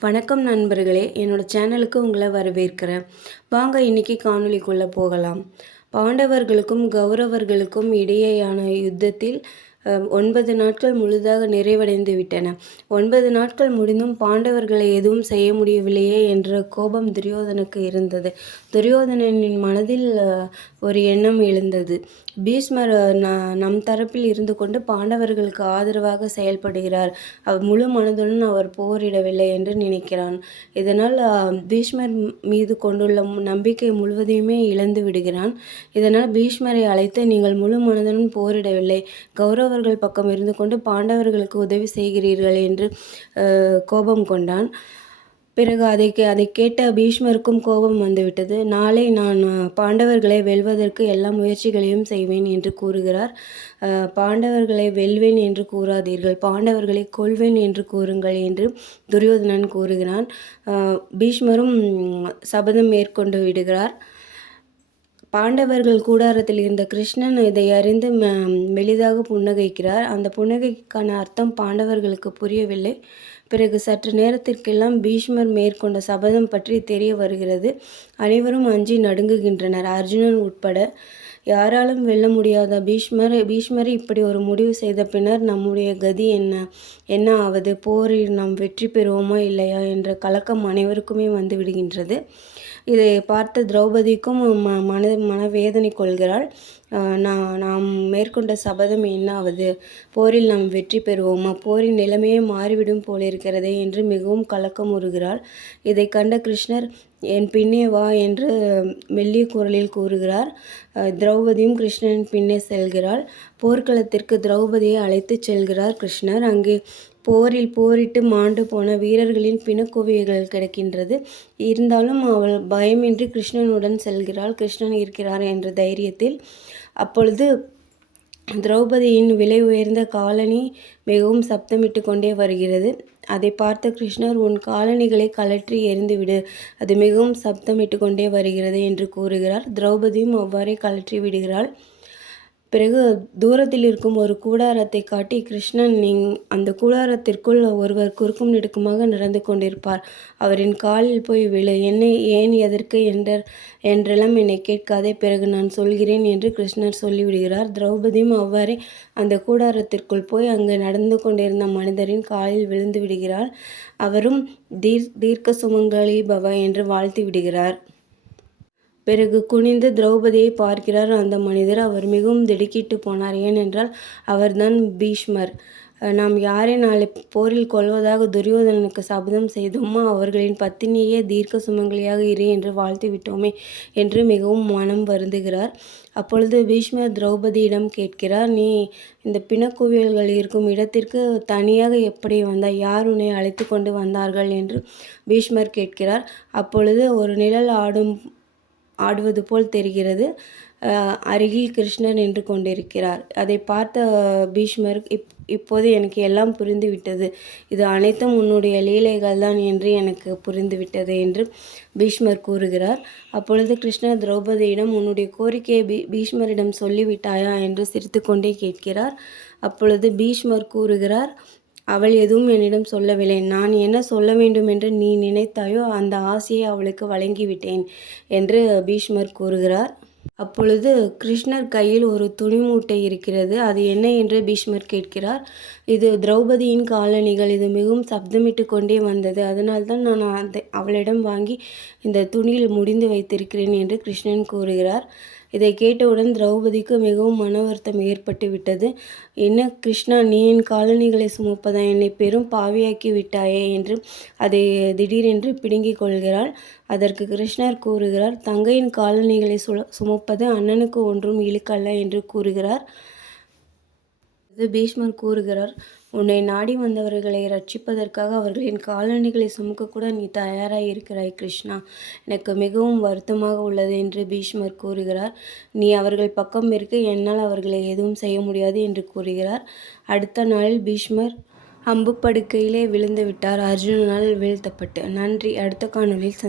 வணக்கம் நண்பர்களே, என்னோட சேனலுக்கு உங்களை வரவேற்கிறேன். வாங்க இன்னைக்கு காணொளிக்குள்ளே போகலாம். பாண்டவர்களுக்கும் கௌரவர்களுக்கும் இடையேயான யுத்தத்தில் 9 நாட்கள் முழுதாக நிறைவடைந்து விட்டன. 9 நாட்கள் முடிந்தும் பாண்டவர்களை எதுவும் செய்ய முடியவில்லையே என்ற கோபம் துரியோதனுக்கு இருந்தது. துரியோதனனின் மனதில் ஒரு எண்ணம் எழுந்தது. பீஷ்மர் நம் தரப்பில் இருந்து கொண்டு பாண்டவர்களுக்கு ஆதரவாக செயல்படுகிறார். முழு மனதுடன் அவர் போரிடவில்லை என்று நினைக்கிறான். இதனால் பீஷ்மர் மீது கொண்டுள்ள நம்பிக்கை முழுவதையுமே இழந்து விடுகிறான். இதனால் பீஷ்மரை அழைத்து, நீங்கள் முழு மனதுடன் போரிடவில்லை, கௌரவர்கள் பக்கம் இருந்து கொண்டு பாண்டவர்களுக்கு உதவி செய்கிறீர்கள் என்று கோபம் கொண்டான். பிறகு அதை கேட்ட பீஷ்மருக்கும் கோபம் வந்துவிட்டது. நாளை நான் பாண்டவர்களை வெல்வதற்கு எல்லா முயற்சிகளையும் செய்வேன் என்று கூறுகிறார். பாண்டவர்களை வெல்வேன் என்று கூறாதீர்கள், பாண்டவர்களை கொல்வேன் என்று கூறுங்கள் என்று துரியோதனன் கூறுகிறான். பீஷ்மரும் சபதம் மேற்கொண்டு விடுகிறார். பாண்டவர்கள் கூடாரத்தில் இருந்த கிருஷ்ணன் இதை அறிந்து மெலிதாக புன்னகைக்கிறார். அந்த புன்னகைக்கான அர்த்தம் பாண்டவர்களுக்கு புரியவில்லை. பிறகு சற்று நேரத்திற்கெல்லாம் பீஷ்மர் மேற்கொண்ட சபதம் பற்றி தெரிய வருகிறது. அனைவரும் அஞ்சி நடுங்குகின்றனர், அர்ஜுனன் உட்பட. யாராலும் வெல்ல முடியாத பீஷ்மர் இப்படி ஒரு முடிவு செய்த பின்னர் நம்முடைய கதி என்ன ஆவது? போரில் நாம் வெற்றி பெறுவோமா இல்லையா என்ற கலக்கம் அனைவருக்குமே வந்து விடுகின்றது. இதை பார்த்த திரௌபதிக்கும் மனவேதனை கொள்கிறாள். நாம் மேற்கொண்ட சபதம் என்னாவது? போரில் நாம் வெற்றி பெறுவோமா? போரின் நிலைமையே மாறிவிடும் போலிருக்கிறதே என்று மிகவும் கலக்கம் உறுகிறாள். இதை கண்ட கிருஷ்ணர், என் பின்னே வா என்று மெல்லிய குரலில் கூறுகிறார். திரௌபதியும் கிருஷ்ணனின் பின்னே செல்கிறாள். போர்க்களத்திற்கு திரௌபதியை அழைத்து செல்கிறார் கிருஷ்ணர். அங்கே போரிட்டு மாண்டு போன வீரர்களின் பிணக்குவியல்கள் கிடக்கின்றது. இருந்தாலும் அவள் பயமின்றி கிருஷ்ணனுடன் செல்கிறாள், கிருஷ்ணன் இருக்கிறார் என்ற தைரியத்தில். அப்பொழுது திரௌபதியின் விலை உயர்ந்த காலணி மிகவும் சப்தமிட்டு கொண்டே வருகிறது. அதை பார்த்த கிருஷ்ணர், உன் காலணிகளை கழற்றி எறிந்துவிடு, அது மிகவும் சப்தமிட்டு கொண்டே வருகிறது என்று கூறுகிறார். திரௌபதியும் அவ்வாறே கழற்றி விடுகிறாள். பிறகு தூரத்தில் இருக்கும் ஒரு கூடாரத்தை காட்டி, கிருஷ்ணன், அந்த கூடாரத்திற்குள் ஒருவர் குறுக்கும் நெடுக்குமாக நடந்து கொண்டிருப்பார், அவரின் காலில் போய் விழு, என்னை ஏன் எதற்கு என்றெல்லாம் என்னை கேட்காதே, பிறகு நான் சொல்கிறேன் என்று கிருஷ்ணர் சொல்லிவிடுகிறார். திரௌபதியும் அவ்வாறே அந்த கூடாரத்திற்குள் போய் அங்கு நடந்து கொண்டிருந்த மனிதரின் காலில் விழுந்து விடுகிறாள். அவரும் தீர்க்க சுமங்கலி பவ என்று வாழ்த்தி விடுகிறார். பிறகு குனிந்து திரௌபதியை பார்க்கிறார் அந்த மனிதர். அவர் மிகவும் திடுக்கிட்டு போனார். ஏனென்றால் அவர்தான் பீஷ்மர். நாம் யாரை நாளை போரில் கொள்வதாக துரியோதனனுக்கு சபதம் செய்தோமோ அவர்களின் பத்தினியே தீர்க்க சுமங்கலியாக இரு என்று வாழ்த்து விட்டோமே என்று மிகவும் மனம் வருந்துகிறார். அப்பொழுது பீஷ்மர் திரௌபதியிடம் கேட்கிறார், நீ இந்த பிணக்குவியல்கள் இருக்கும் இடத்திற்கு தனியாக எப்படி வந்தாய்? யார் உன்னை அழைத்து கொண்டு வந்தார்கள் என்று பீஷ்மர் கேட்கிறார். அப்பொழுது ஒரு நிழல் ஆடுவது போல் தெரிகிறது. அருகில் கிருஷ்ணன் நின்று கொண்டிருக்கிறார். அதை பார்த்த பீஷ்மர், இப்போது எனக்கு எல்லாம் புரிந்துவிட்டது, இது அனைத்தும் உன்னுடைய லீலைகள் தான் என்று எனக்கு புரிந்துவிட்டது என்று பீஷ்மர் கூறுகிறார். அப்பொழுது கிருஷ்ணர் திரௌபதியிடம், உன்னுடைய கோரிக்கையை பீஷ்மரிடம் சொல்லிவிட்டாயா என்று சிரித்து கொண்டே கேட்கிறார். அப்பொழுது பீஷ்மர் கூறுகிறார், அவள் எதுவும் என்னிடம் சொல்லவில்லை. நான் என்ன சொல்ல வேண்டும் என்று நீ நினைத்தாயோ அந்த ஆசையை அவளுக்கு வழங்கிவிட்டேன் என்று பீஷ்மர் கூறுகிறார். அப்பொழுது கிருஷ்ணர் கையில் ஒரு துணி மூட்டை இருக்கிறது. அது என்ன என்று பீஷ்மர் கேட்கிறார். இது திரௌபதியின் காலணிகள், இது மிகவும் சப்தமிட்டு கொண்டே வந்தது, அதனால்தான் நான் அவளிடம் வாங்கி இந்த துணியில் முடிந்து வைத்திருக்கிறேன் என்று கிருஷ்ணன் கூறுகிறார். இதை கேட்டவுடன் திரௌபதிக்கு மிகவும் மன வருத்தம் ஏற்பட்டு விட்டது. என்ன கிருஷ்ணா, நீ என் காலணிகளை சுமப்பதா? என்னை பெரும் பாவியாக்கி விட்டாயே என்று அதை திடீரென்று பிடுங்கிக் கொள்கிறாள். அதற்கு கிருஷ்ணர் கூறுகிறார், தங்கையின் காலணிகளை சுமப்பது அண்ணனுக்கு ஒன்றும் இழுக்கல்ல என்று கூறுகிறார். பீஷ்மர் கூறுகிறார், உன்னை நாடி வந்தவர்களை ரட்சிப்பதற்காக அவர்களின் காலணிகளை சுமக்கக்கூட நீ தயாராக இருக்கிறாய் கிருஷ்ணா, எனக்கு மிகவும் வருத்தமாக உள்ளது என்று பீஷ்மர் கூறுகிறார். நீ அவர்கள் பக்கம் இருக்க, என்னால் அவர்களை எதுவும் செய்ய முடியாது என்று கூறுகிறார். அடுத்த நாளில் பீஷ்மர் அம்பு படுக்கையிலே விழுந்து விட்டார், அர்ஜுனனால் வீழ்த்தப்பட்டு. நன்றி. அடுத்த காணொளியில்